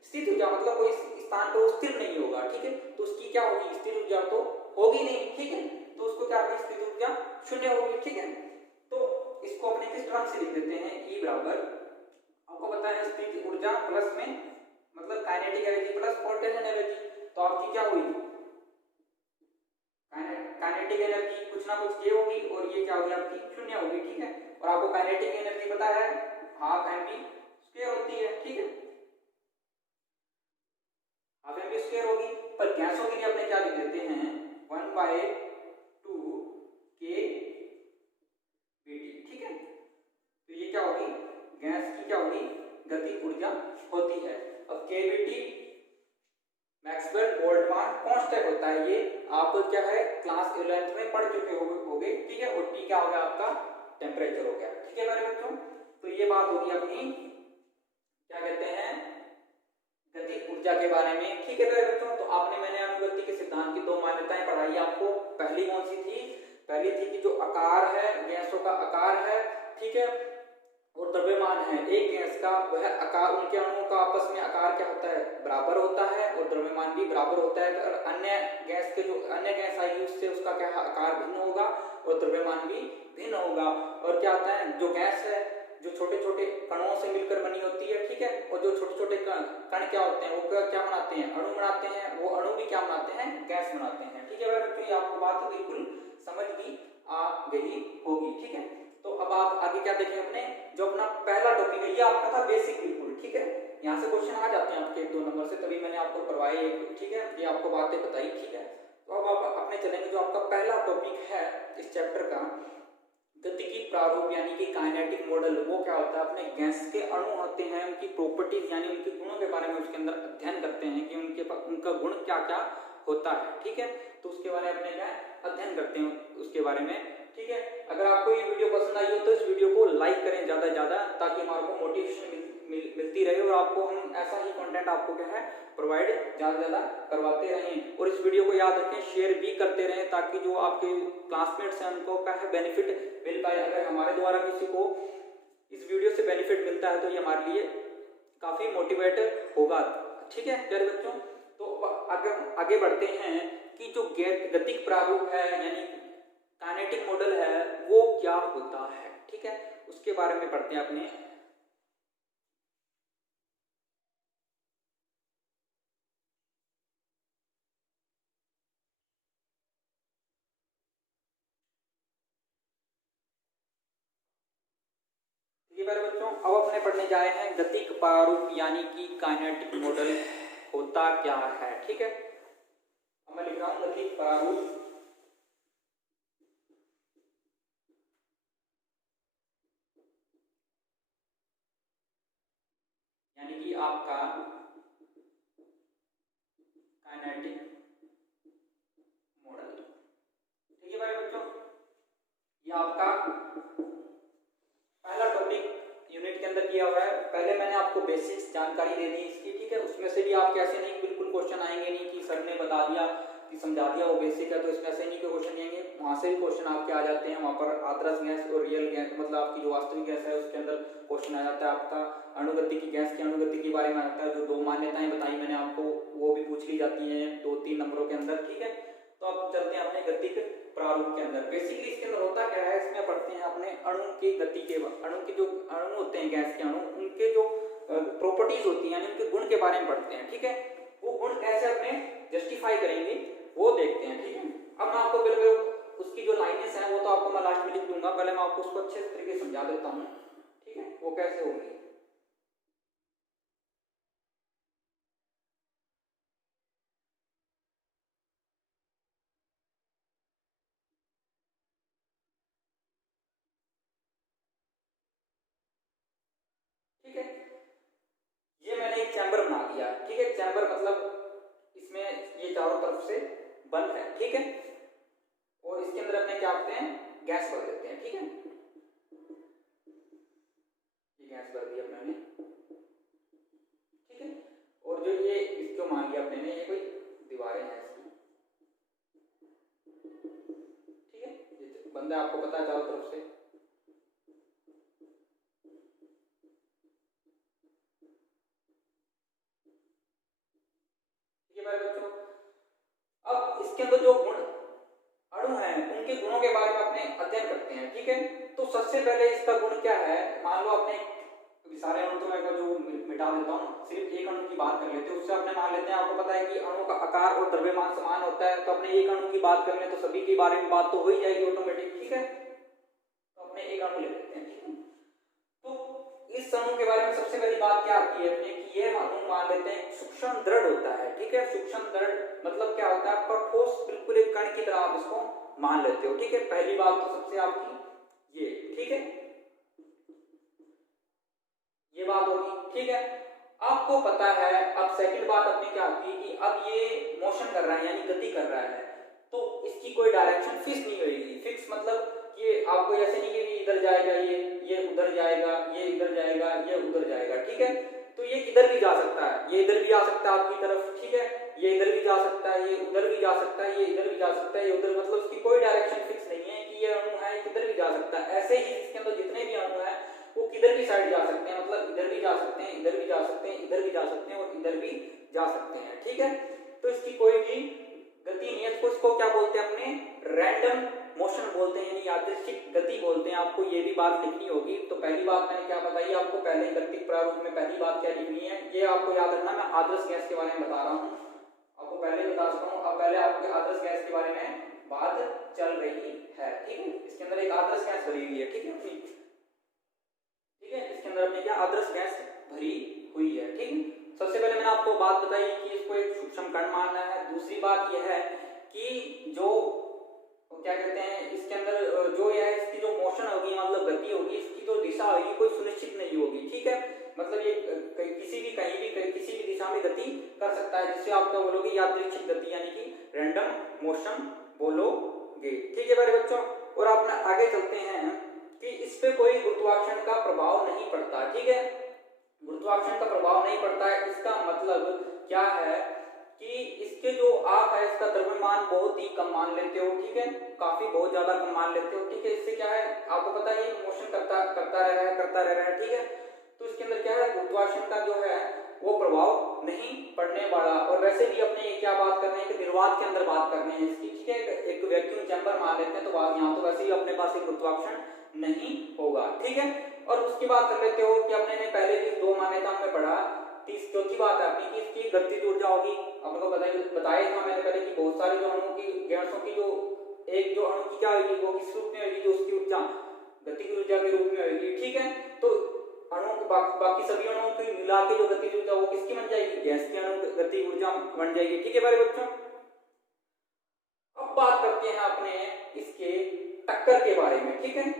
स्थित ऊर्जा मतलब कोई स्थान पर स्थिर नहीं होगा। ठीक है, तो उसकी क्या होगी, स्थिर ऊर्जा तो होगी नहीं। ठीक है, तो उसको क्या होगी, स्थित ऊर्जा शून्य होगी। ठीक है, तो इसको अपने किस टर्म से लिख देते हैं, E बराबर, आपको पता है स्थितिज ऊर्जा प्लस में मतलब kinetic energy plus potential energy, तो आपकी क्या हुई, काइनेटिक एनर्जी कुछ ना कुछ ये होगी और ये क्या होगी आपकी शून्य होगी। ठीक है, और आपको काइनेटिक एनर्जी पता है हाफ mv स्क्वायर होती है। ठीक है, हाफ mv स्क्वायर होगी, पर गैसों के लिए अपने क्या लिख देते हैं 1/2 k bt। ठीक है, तो ये क्या होगी, गैस की क्या होगी, गति ऊर्जा होती है। अब kbt मैक्सवेल बोल्ट्जमान कांस्टेंट होता है, ये आप क्या है क्लास 11th में पढ़ चुके होगे। ठीक है, और T क्या हो गया आपका, टेम्परेचर हो गया। ठीक है मेरे बच्चों, तो ये बात होगी अपनी क्या कहते हैं गति ऊर्जा के बारे में। ठीक है मेरे बच्चों, तो आपने मैंने अनुगति के सिद्धांत की दो मान्यताएं पढ़ाई आपको। पहली कौन सी थी, पहली थी कि जो आकार है, गैसों का आकार है, ठीक है, और द्रव्यमान है एक गैस का, वह आकार, उनके अणुओं का आपस में आकार क्या होता है, बराबर होता है, और द्रव्यमान भी बराबर होता है। और अन्य गैस के जो अन्य गैस आएगी उससे उसका क्या आकार भिन्न होगा और द्रव्यमान भी भिन्न होगा। और क्या होता है, जो गैस है जो छोटे छोटे कणों से मिलकर बनी होती है। ठीक है, और जो छोटे छोटे कण क्या होते हैं, वो क्या बनाते हैं, अणु बनाते हैं, वो अणु भी क्या बनाते हैं, गैस बनाते हैं। ठीक है, तो ये आपको बात बिल्कुल समझ भी आ गई होगी। ठीक है, तो अब आप आगे क्या देखें, अपने जो अपना पहला टॉपिक है ये आपका था बेसिक बिल्कुल। ठीक है, यहाँ से क्वेश्चन आ जाते हैं आपके 1-2 नंबर से, तभी मैंने आपको करवाई। ठीक है, ये आपको बातें बताई। ठीक है, तो अब आप अपने चलेंगे जो आपका पहला टॉपिक है इस चैप्टर का, गतिकी प्रारूप यानी कि काइनेटिक मॉडल। वो क्या होता है, अपने गैस के अणु होते हैं, उनकी प्रॉपर्टीज यानी उनके गुणों के बारे में उसके अंदर अध्ययन करते हैं कि उनका गुण क्या क्या होता है। ठीक है, तो उसके बारे में अपने क्या अध्ययन करते हैं उसके बारे में। ठीक है, अगर आपको ये वीडियो पसंद आई हो तो इस वीडियो को लाइक करें ज़्यादा से ज़्यादा, ताकि हमारे को मोटिवेशन मिलती रहे और आपको हम ऐसा ही कंटेंट आपको क्या है प्रोवाइड ज़्यादा से ज़्यादा करवाते रहें। और इस वीडियो को याद रखें, शेयर भी करते रहें, ताकि जो आपके क्लासमेट्स हैं उनको क्या है बेनिफिट मिल पाए। अगर हमारे द्वारा किसी को इस वीडियो से बेनिफिट मिलता है तो ये हमारे लिए काफ़ी मोटिवेट होगा। ठीक है प्यारे बच्चों, तो अगर आगे बढ़ते हैं कि जो गतिक प्रारूप है यानी काइनेटिक मॉडल है वो क्या होता है। ठीक है, उसके बारे में पढ़ते हैं अपने। ये मेरे बच्चों अब अपने पढ़ने जाए हैं गतिक प्रारूप यानी कि काइनेटिक मॉडल होता क्या है। ठीक है, अब मैं लिख रहा हूं गतिक प्रारूप यानी कि आपका काइनेटिक मॉडल। ठीक है मेरे बच्चों, ये आपका पहला टॉपिक यूनिट के अंदर किया हुआ है। पहले मैंने आपको बेसिक्स जानकारी दे दी इसकी। ठीक है, उसमें से भी आप कैसे नहीं बिल्कुल क्वेश्चन आएंगे नहीं कि सर ने बता दिया कि समझा दिया वो बेसिक है तो इसमें से नहीं के क्वेश्चन आएंगे, वहाँ से भी क्वेश्चन आपके आ जाते हैं। वहाँ पर आदर्श गैस और रियल गैस मतलब आपकी जो वास्तविक गैस है उसके अंदर क्वेश्चन आ जाता है आपका अणुगति की, गैस की अणुगति के बारे में आता है। जो 2 मान्यताएं बताई मैंने आपको वो भी पूछ ली जाती हैं 2-3 नंबरों के अंदर। ठीक है, तो अब अब चलते हैं अपने गतिक प्रारूप के अंदर। बेसिकली इसके अंदर होता क्या है, इसमें पढ़ते हैं अपने अणु की गति के, अणु के जो अणु होते हैं गैस के अणु, उनके जो प्रॉपर्टीज होती हैं, उनके गुण के बारे में पढ़ते हैं। ठीक है, वो गुण कैसे अपने जस्टिफाई करेंगे वो देखते हैं। ठीक है, अब मैं आपको बिल्कुल उसकी जो लाइनें हैं वो तो आपको मैं लास्ट में लिख दूंगा, पहले मैं आपको उसको अच्छे तरीके से समझा देता हूँ। ठीक है, वो कैसे होगी। ठीक है, ये मैंने एक चैम्बर बना दिया। ठीक है, चैम्बर मतलब इसमें ये चारों तरफ से बंद है। ठीक है, और इसके अंदर अपने क्या करते हैं, गैस भर देते हैं। ठीक है, ये गैस भर दी अपने ने। ठीक है, और जो ये इसको मान लिया अपने ने ये कोई दीवारें हैं इसकी। ठीक है, ये बंद है, आपको पता है चारों तरफ से। मेरे बच्चों, अब इसके अंदर जो गुण अणु हैं उनके गुणों के बारे में अपने अध्ययन करते हैं। ठीक है, तो सबसे पहले इसका गुण क्या है, मान लो अपने सारे अणु तो मैं जो मिटा देता हूँ, सिर्फ एक अणु की बात कर लेते हैं। उससे अपने मान लेते हैं, आपको पता है कि अणु का आकार और द्रव्यमान समान होता है, तो अपने एक अणु की बात कर लें तो सभी के बारे में बात तो हो ही जाएगी ऑटोमेटिक। ठीक है, तो अपने एक अणु ले लेते हैं। ठीक है, तो इस अणु के बारे में सबसे पहली बात क्या आती है अपने कि ये अणु मान लेते हैं सूक्ष्म दृढ़ होता है। ठीक है, सूक्ष्म दृढ़ मतलब क्या होता है, आपका ठोस बिल्कुल एक कण की तरह आप इसको मान लेते हो। ठीक है, पहली बात तो सबसे आपकी ये। ठीक है, ये बात होगी। ठीक है, आपको पता है, अब सेकंड बात अपनी क्या आती है कि अब ये मोशन कर रहा है यानी गति कर रहा है, तो इसकी कोई डायरेक्शन फिक्स नहीं होगी। फिक्स मतलब ये आपको ऐसे नहीं कि इधर जाएगा, ये उधर जाएगा, ये इधर जाएगा, ये उधर जाएगा। ठीक है, तो ये किधर भी जा सकता है, ये इधर भी आ सकता है आपकी तरफ। ठीक है, ये इधर भी जा सकता है, ये उधर भी जा सकता है, ये इधर भी जा सकता है, ये उधर, मतलब इसकी कोई डायरेक्शन फिक्स नहीं है कि ये अणु है किधर भी जा सकता है। ऐसे ही इसके अंदर जितने भी अणु है वो किधर भी साइड जा सकते हैं, मतलब इधर भी जा सकते हैं, इधर भी जा सकते हैं, इधर भी जा सकते हैं और इधर भी जा सकते हैं। ठीक है, तो इसकी कोई भी गति नहीं है। तो इसको क्या बोलते हैं अपने, रैंडम मोशन बोलते हैं, यानी यादृच्छिक गति बोलते हैं। आपको ये भी बात लिखनी होगी। तो पहली बात मैंने क्या बताई आपको, पहले गतिक प्रारूप में पहली बात क्या लिखनी है, ये आपको याद रखना। मैं आदर्श गैस के बारे में बता रहा हूँ, आपको पहले बता चुका हूँ। अब पहले आपके आदर्श गैस के बारे में बात चल रही है। ठीक है, इसके अंदर एक आदर्श गैस भरी हुई है। ठीक है, ठीक है, इसके अंदर अपने क्या आदर्श गैस भरी हुई है। ठीक है, सबसे पहले मैंने आपको बात बताई कि इसको एक सूक्ष्म कण मानना है। दूसरी बात यह है कि जो क्या कहते हैं, इसके अंदर जो है इसकी जो मोशन होगी मतलब गति होगी, इसकी जो दिशा होगी कोई सुनिश्चित नहीं होगी। ठीक है, मतलब ये किसी भी कहीं भी किसी भी दिशा में गति कर सकता है, जिससे आप क्या बोलोगे, यादृच्छिक गति यानी कि रैंडम मोशन बोलोगे। ठीक है मेरे बच्चों, और आप आगे चलते हैं कि इस पे कोई गुरुत्वाकर्षण का प्रभाव नहीं पड़ता। ठीक है, गुरुत्वाकर्षण का प्रभाव नहीं पड़ता है, इसका मतलब क्या है कि इसके जो आप है इसका द्रव्यमान बहुत ही कम मान लेते हो। ठीक है, काफी बहुत ज्यादा कम मान लेते हो। ठीक है, इससे क्या है आपको पता है ये मोशन करता रह रहा है। ठीक है, तो इसके अंदर क्या है, गुरुत्वाकर्षण का जो है वो प्रभाव नहीं पड़ने वाला। और वैसे भी अपने क्या बात कर रहे हैं कि निर्वात के अंदर बात करने हैं इसकी। ठीक है, एक वैक्यूम चैम्बर मान लेते हैं, तो यहाँ तो वैसे ही अपने पास एक गुरुत्वाकर्षण नहीं होगा। ठीक है, और उसकी बात कर लेते हो कि अपने ने पहले भी दो मान्यताओं में पढ़ा। चौथी बात है अपनी कि इसकी गतिज ऊर्जा होगी। आपको बताया था मैंने पहले कि बहुत सारे जो अणुओं की गैसों की जो एक जो अणु की क्या होगी वो किस रूप में होगी, जो उसकी ऊर्जा गतिज ऊर्जा के रूप में होगी। ठीक है, तो अणुओं के बाकी सभी अणुओं की मिला के जो गतिज ऊर्जा वो किसकी बन जाएगी, गैस की अणु गतिज ऊर्जा बन जाएगी। ठीक है मेरे बच्चों, अब बात करते हैं अपने इसके टक्कर के बारे में। ठीक है,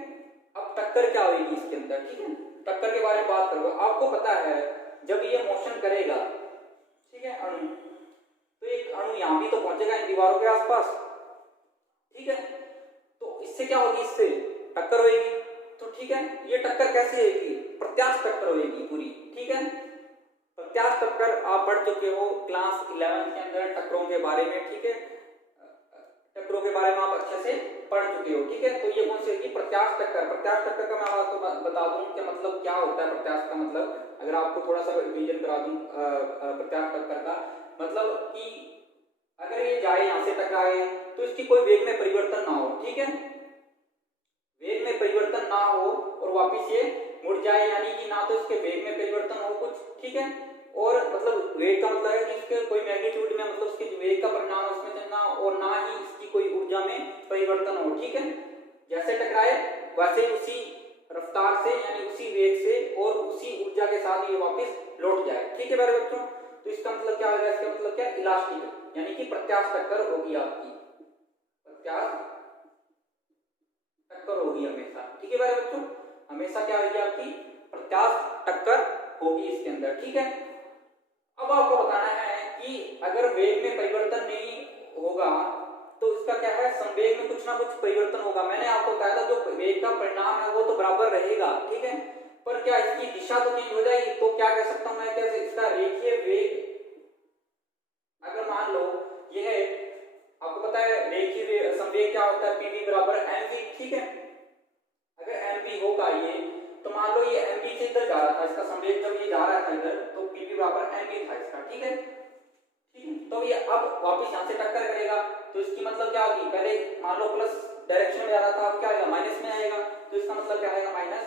अब टक्कर क्या होगी इसके अंदर। ठीक है, टक्कर के बारे में बात करो। आपको पता है जब ये मोशन करेगा, ठीक है, अणु, तो एक अणु यहां भी तो पहुंचेगा इन दीवारों के आसपास। ठीक है, तो इससे क्या होगी, इससे टक्कर होगी। तो ठीक है, ये टक्कर कैसे होगी, प्रत्यास्थ टक्कर होगी पूरी। ठीक है, प्रत्यास्थ टक्कर आप पढ़ चुके हो क्लास 11 के अंदर टक्करों के बारे में। ठीक है, टक्करों के बारे में आप अच्छे से पढ़ चुके हो। ठीक है, तो ये कौन सी होगी, प्रत्यास्थ टक्कर। प्रत्यास्थ टक्कर का मैं आपको बता दूं कि मतलब क्या होता है। प्रत्यास्थ का मतलब अगर आपको थोड़ा सा रिवीजन करा दूं, प्रत्यास्थ टक्कर का मतलब कि अगर ये जाए, यहाँ से टकराए, तो इसकी कोई वेग में परिवर्तन ना हो, ठीक है, वेग में परिवर्तन ना हो और वापिस ये मुड़ जाए, यानी कि ना तो इसके वेग में परिवर्तन हो कुछ, ठीक है, और मतलब वेग का मतलब है कि इसके कोई मैग्नीट्यूड में मतलब उसके वेग का परिणाम उसमें चलना, और ना ही इसकी कोई ऊर्जा में परिवर्तन हो, ठीक है, जैसे टकराए वैसे उसी रफ्तार से यानी उसी वेग से और उसी ऊर्जा के साथ ये वापस लौट जाए, ठीक है मेरे बच्चों। तो इसका मतलब क्या होगा, इसका मतलब क्या, इलास्टिक यानी कि प्रत्यास्थ टक्कर होगी आपकी, प्रत्यास्थ टक्कर होगी हमेशा, ठीक है मेरे बच्चों, हमेशा क्या होगी आपकी प्रत्यास्थ टक्कर होगी इसके अंदर, ठीक है। अब आपको बताना है कि अगर वेग में परिवर्तन नहीं होगा तो इसका क्या है, संवेग में कुछ ना कुछ परिवर्तन होगा। मैंने आपको बताया था जो वेग का परिणाम है वो तो बराबर रहेगा, ठीक है, पर क्या इसकी दिशा तो चेंज हो जाएगी। तो क्या कह सकता हूं मैं, कैसे इसका रेखीय वेग, अगर मान लो ये है, आपको पता है रेखीय संवेग क्या होता है, pv बराबर mv, ठीक है, अगर mv होगा ये, तो मान लो ये mv से इधर जा रहा था, इसका संवेग जब ये जा रहा था इधर, तो pv बराबर mv था इसका, ठीक है, तो ये अब वापस यहां से टक्कर करेगा, तो इसकी मतलब क्या होगी, पहले मान लो प्लस डायरेक्शन में जा रहा था, अब क्या आएगा, माइनस में आएगा, तो इसका मतलब क्या आएगा, माइनस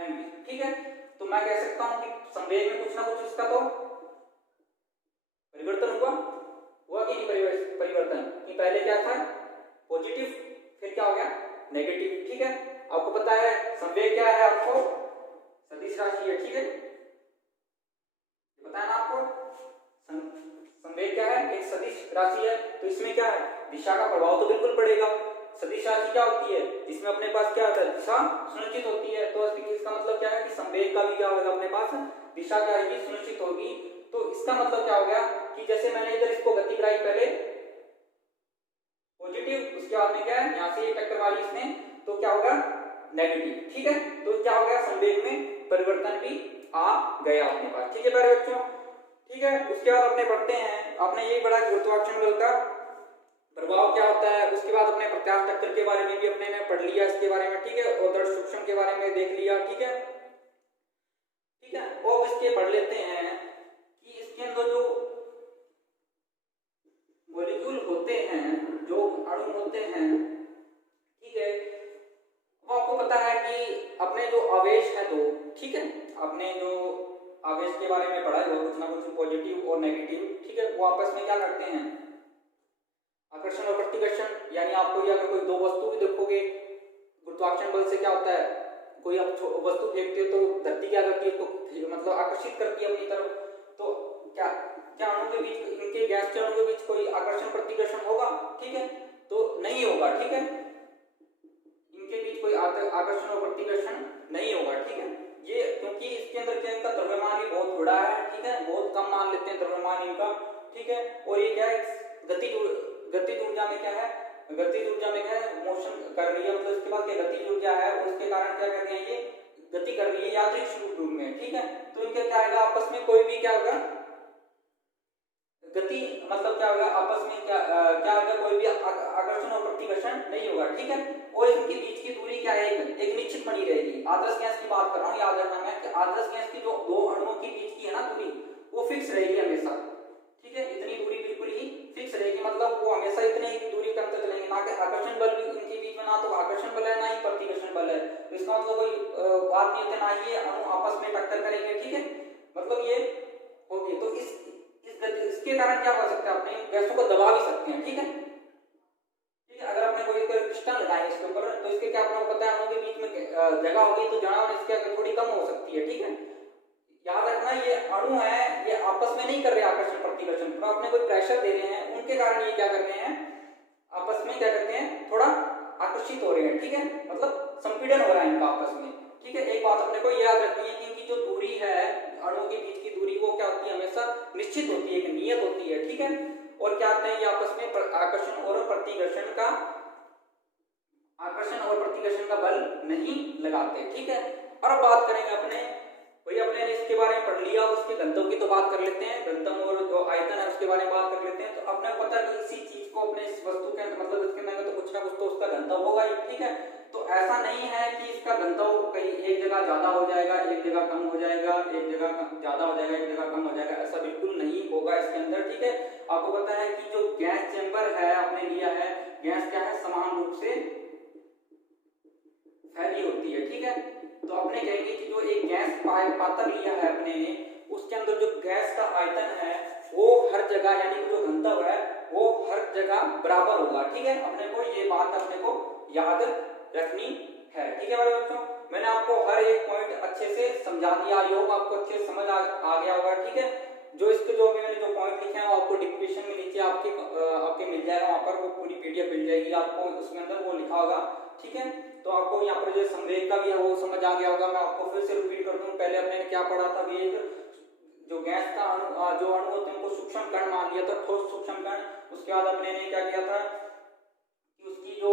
mv, ठीक है। तो मैं कह सकता हूं कि संवेग में कुछ ना कुछ इसका तो परिवर्तन हुआ कि नहीं, परिवर्तन, कि पहले क्या था पॉजिटिव, फिर क्या हो गया नेगेटिव, ठीक है। आपको पता है संवेग क्या है, आपको सदिश राशि है, ठीक है, पता है ना आपको, संवेग क्या है, एक सदिश राशि है, तो इसमें क्या है, दिशा का प्रभाव तो बिल्कुल पड़ेगा। सदिश राशि क्या होती है, जिसमें अपने पास क्या होता है, दिशा सुनिश्चित होती है, तो इसका मतलब क्या है कि संवेग का भी क्या होगा, अपने पास दिशा क्या होगी, सुनिश्चित होगी। तो इसका मतलब क्या हो गया कि जैसे मैंने इधर इसको गति कराई पहले पॉजिटिव, उसके बाद में क्या है, यहाँ से ये टक्कर मारी इसने, तो क्या होगा नेगेटिव, ठीक है, तो क्या हो गया, संवेग में परिवर्तन भी आ गया अपने पास, ठीक है प्यारे बच्चों, ठीक है। उसके बाद अपने पढ़ते हैं, आपने यही पढ़ा गुरुत्वाकर्षण बल का प्रभाव क्या होता है, उसके बाद अपने प्रत्यास्थ टक्कर के बारे में भी अपने ने पढ़ लिया इसके बारे में, ठीक है, और दृढ़ सूक्ष्म के बारे में देख लिया, ठीक है, ठीक है। और इसके पढ़ लेते हैं कि इसके अंदर जो मॉलिक्यूल होते हैं, जो अणु होते हैं, ठीक है, वो आपको पता है कि अपने जो आवेश है दो, ठीक है, अपने जो आवेश के बारे में पढ़ा है, कुछ ना कुछ पॉजिटिव और नेगेटिव, ठीक है, वो आपस में क्या करते हैं, आकर्षण और प्रतिकर्षण, यानी आपको ये अगर कोई दो वस्तु भी देखोगे, गुरुत्वाकर्षण बल से क्या होता है, कोई आप वस्तु फेंकते हो तो धरती क्या करती है, तो मतलब आकर्षित करती है अपनी तरफ, तो क्या क्या अणु के बीच, इनके गैस के अणु के बीच कोई आकर्षण प्रतिकर्षण होगा, ठीक है, तो नहीं होगा, ठीक है, इनके बीच कोई आकर्षण और प्रतिकर्षण नहीं होगा, ठीक है, ये क्योंकि इसके अंदर क्या, इनका द्रव्यमान भी बहुत बड़ा है, ठीक है, बहुत कम मान लेते हैं द्रव्यमान इनका, ठीक है, और ये क्या है, गतिज ऊर्जा में क्या है, गतिज ऊर्जा में क्या है, मोशन कर रही है, मतलब इसके बाद क्या गतिज ऊर्जा है, उसके कारण क्या कर रही है, ये गति कर रही है यादृच्छिक रूप में, ठीक है, तो इनका क्या आएगा, आपस में कोई भी क्या होगा, गति मतलब क्या होगा, आपस में क्या होगा, कोई भी आकर्षण और प्रतिकर्षण नहीं होगा, ठीक है, और इनके बीच की दूरी क्या है, एक निश्चित बनी रहेगी। आदर्श गैस की बात कर रहा हूँ, याद रखना मैं कि आदर्श गैस की जो दो अणुओं के बीच की है ना दूरी, वो फिक्स रहेगी हमेशा, ठीक है, इतनी दूरी बिल्कुल ही फिक्स रहेगी, मतलब वो हमेशा इतने ही दूरी के अंतर चलेंगे, ना कि आकर्षण बल भी इनके बीच में ना तो आकर्षण बल है ना ही प्रतिकर्षण बल है, तो इसका मतलब कोई बात नहीं होती, ना ही ये अणु आपस में टक्कर करेंगे, ठीक है, मतलब ये होगी, तो इसके कारण क्या कर सकते हैं, अपने गैसों को दबा भी सकते हैं, ठीक है, ठीक है, अगर आपने कोई क्रिस्टल लगाए इसके ऊपर, तो इसके क्या आपको पता है, अणु के बीच में जगह होगी, तो जगह इसके थोड़ी कम हो सकती है, ठीक है, याद रखना ये अणु है, ये आपस में नहीं कर रहे आकर्षण प्रतिकर्षण, तो आपने कोई प्रेशर दे रहे हैं, उनके कारण ये क्या कर रहे हैं, आपस में क्या करते हैं, थोड़ा आकर्षित हो रहे हैं, ठीक है, मतलब संपीड़न हो रहा है इनका आपस में, ठीक है। एक बात अपने को याद रखनी है कि इनकी जो दूरी है, अणुओं के बीच की दूरी, वो क्या होती है, हमेशा निश्चित होती है, एक नियत होती है, ठीक है, और क्या होते हैं, ये आपस में आकर्षण और प्रतिकर्षण का बल नहीं लगाते, ठीक है। और अब बात करेंगे अपने, वही अपने इसके बारे में पढ़ लिया, उसके घनत्व की तो बात कर लेते हैं, घनत्व और जो आयतन है उसके बारे में बात कर लेते हैं। तो अपने पता कि इसी चीज को अपने इस वस्तु के मतलब इसके अंदर तो कुछ ना कुछ तो उसका घनत्व होगा ही, ठीक है, तो ऐसा नहीं है कि इसका घनत्व कहीं एक जगह ज्यादा हो जाएगा, एक जगह कम हो जाएगा, एक जगह ज्यादा हो जाएगा, एक जगह कम हो जाएगा, ऐसा बिल्कुल नहीं होगा इसके अंदर, ठीक है। आपको पता है कि जो लिया है, गैस क्या है, समान रूप से फैली होती है। ठीक है, तो अपने कहेंगे कि जो एक गैस पात्र लिया है अपने ने, उसके अंदर जो गैस का आयतन है वो हर जगह, यानी कि जो घनत्व है वो हर जगह बराबर होगा। ठीक है, अपने को ये बात अपने को याद रखनी है। ठीक है मेरे बच्चों, मैंने आपको हर एक पॉइंट अच्छे से समझा दिया, योग आपको अच्छे से समझ आ गया होगा। ठीक है, जो इसके जो मैंने जो पॉइंट लिखे हैं वो आपको डिस्क्रिप्शन में नीचे आपके मिल जाएगा, वहां पर वो पूरी पीडीएफ मिल जाएगी आपको, उसमें अंदर वो लिखा होगा। ठीक है, तो आपको यहाँ पर जो संवेग का भी है वो समझ आ गया होगा। मैं आपको फिर से रिपीट कर दूं, पहले अपने क्या पढ़ा था, वेग जो गैस का जो अणु होते हैं उनको सूक्ष्म कण मान लिया था, ठोस सूक्ष्म कण। उसके बाद अपने ने क्या किया था कि उसकी जो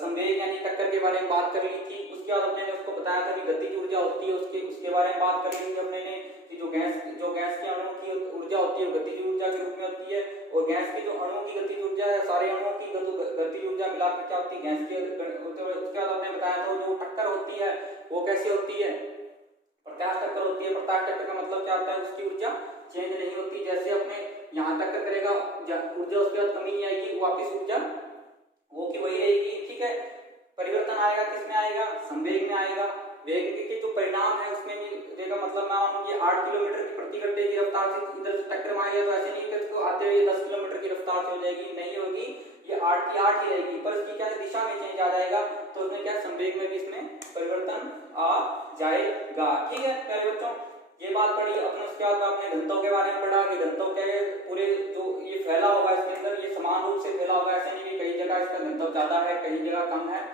संवेग यानी टक्कर के बारे में बात कर ली थी। उसके बाद अपने ने उसको बताया था कि गतिज ऊर्जा होती है, उसके बारे में बात कर ली थी अपने ने कि जो गैस के अणु की ऊर्जा होती है गतिज ऊर्जा के रूप में होती है, और गैस की जो अणु की गतिज ऊर्जा है, सारे अणुओं की गतिज ऊर्जा मिलाकर क्या होती है, गैस की। उसके बाद आपने बताया था जो टक्कर होती है वो कैसे होती है, प्रत्यास्थ टक्कर होती है। प्रत्यास्थ टक्कर का मतलब क्या होता है, उसकी ऊर्जा चेंज नहीं होती। जैसे अपने यहाँ टक्कर करेगा ऊर्जा उसके बाद कमी नहीं आएगी, वापिस ऊर्जा वो की वही रहेगी। ठीक है, परिवर्तन आएगा किसमें आएगा, संवेग में आएगा। वेग के जो परिणाम है उसमें भी देगा, मतलब मान लीजिए 8 किलोमीटर की प्रति घंटे की रफ्तार से इधर से टक्कर मारेगा तो ऐसे नहीं कि इसको आते हुए 10 किलोमीटर की रफ्तार से हो जाएगी, नहीं होगी, ये 8 की 8 ही रहेगी, पर इसकी क्या दिशा में चेंज आ जाएगा, तो उसमें क्या संवेग में भी इसमें परिवर्तन आ जाएगा। ठीक है प्यारे बच्चों, ये बात पढ़ी अपने। उसके बाद आपने घनत्व के बारे में पढ़ा कि घनत्व क्या है, पूरे जो ये फैला होगा इसके अंदर ये समान रूप से फैला होगा, ऐसा नहीं कि कई जगह इसका घनत्व ज्यादा है कई जगह कम है,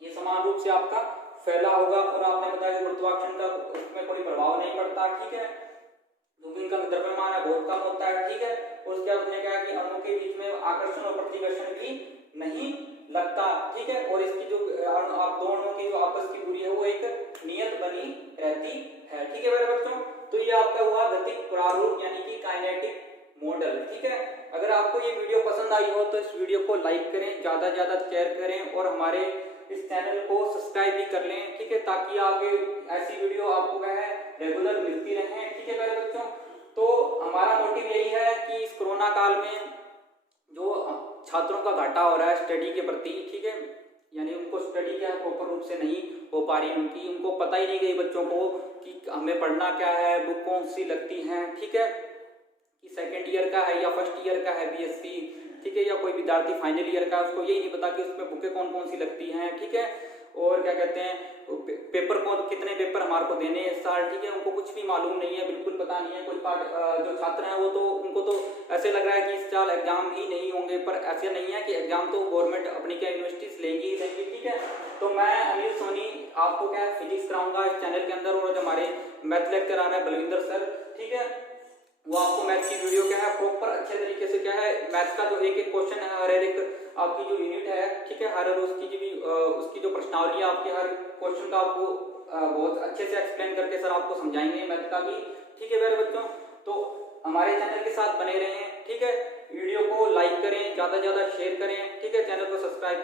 ये समान रूप से आपका फैला होगा। और आपने बताया कि गुरुत्वाकर्षण का उसमें कोई प्रभाव नहीं पड़ता। ठीक है, क्योंकि इनका द्रव्यमान है बहुत कम होता है। ठीक है, और उसके बाद आपने कहा कि अणु के बीच में आकर्षण और प्रतिकर्षण भी नहीं लगता। ठीक है, और इसकी जो आप दो अणुओं की जो आपस की दूरी है वो एक नियत बनी रहती है। ठीक है मेरे बच्चों, तो ये आपका हुआ गतिज प्रारूप यानी कि काइनेटिक मॉडल। ठीक है, अगर आपको ये वीडियो पसंद आई हो तो इस वीडियो को लाइक करें, ज्यादा से ज्यादा शेयर करें और हमारे इस चैनल को सब्सक्राइब भी कर लें। ठीक है, ताकि आगे ऐसी वीडियो आपको रेगुलर मिलती रहे। ठीक है मेरे बच्चों, तो हमारा मोटिव यही है कि इस कोरोना काल में जो छात्रों का घाटा हो रहा है स्टडी के प्रति, ठीक है, यानी उनको स्टडी क्या प्रॉपर रूप से नहीं हो पा रही उनकी, उनको पता ही नहीं गई बच्चों को कि हमें पढ़ना क्या है, बुक कौन सी लगती हैं। ठीक है, कि सेकेंड ईयर का है या फर्स्ट ईयर का है बीएससी, ठीक है, या कोई विद्यार्थी फाइनल ईयर का, उसको यही नहीं पता कि उसमें बुकें कौन कौन सी लगती हैं। ठीक है, और क्या कहते हैं पेपर को कितने पेपर हमारे को देने इस साल। ठीक है, उनको कुछ भी मालूम नहीं है, बिल्कुल पता नहीं है। कोई जो छात्र हैं वो तो उनको तो ऐसे लग रहा है कि इस साल एग्जाम ही नहीं होंगे, पर ऐसे नहीं है कि एग्जाम तो गवर्नमेंट अपनी क्या यूनिवर्सिटीज लेंगी ही लेंगी। ठीक है, तो मैं अनिल सोनी आपको क्या फिजिक्स कराऊंगा इस चैनल के अंदर, और हमारे मैथ लेक्चर आ रहे हैं बलविंदर सर, ठीक है, वो आपको मैथ की वीडियो क्या है प्रॉपर अच्छे तरीके से क्या है मैथ का जो एक एक क्वेश्चन है, हर एक आपकी जो यूनिट है, ठीक है, हर उसकी जो प्रश्नावली है आपके हर क्वेश्चन का आपको बहुत अच्छे से एक्सप्लेन करके सर आपको समझाएंगे मैथ का भी। ठीक है मेरे बच्चों, तो हमारे चैनल के साथ बने रहें। ठीक है, वीडियो को लाइक करें, ज्यादा से ज्यादा शेयर करें। ठीक है, चैनल को सब्सक्राइब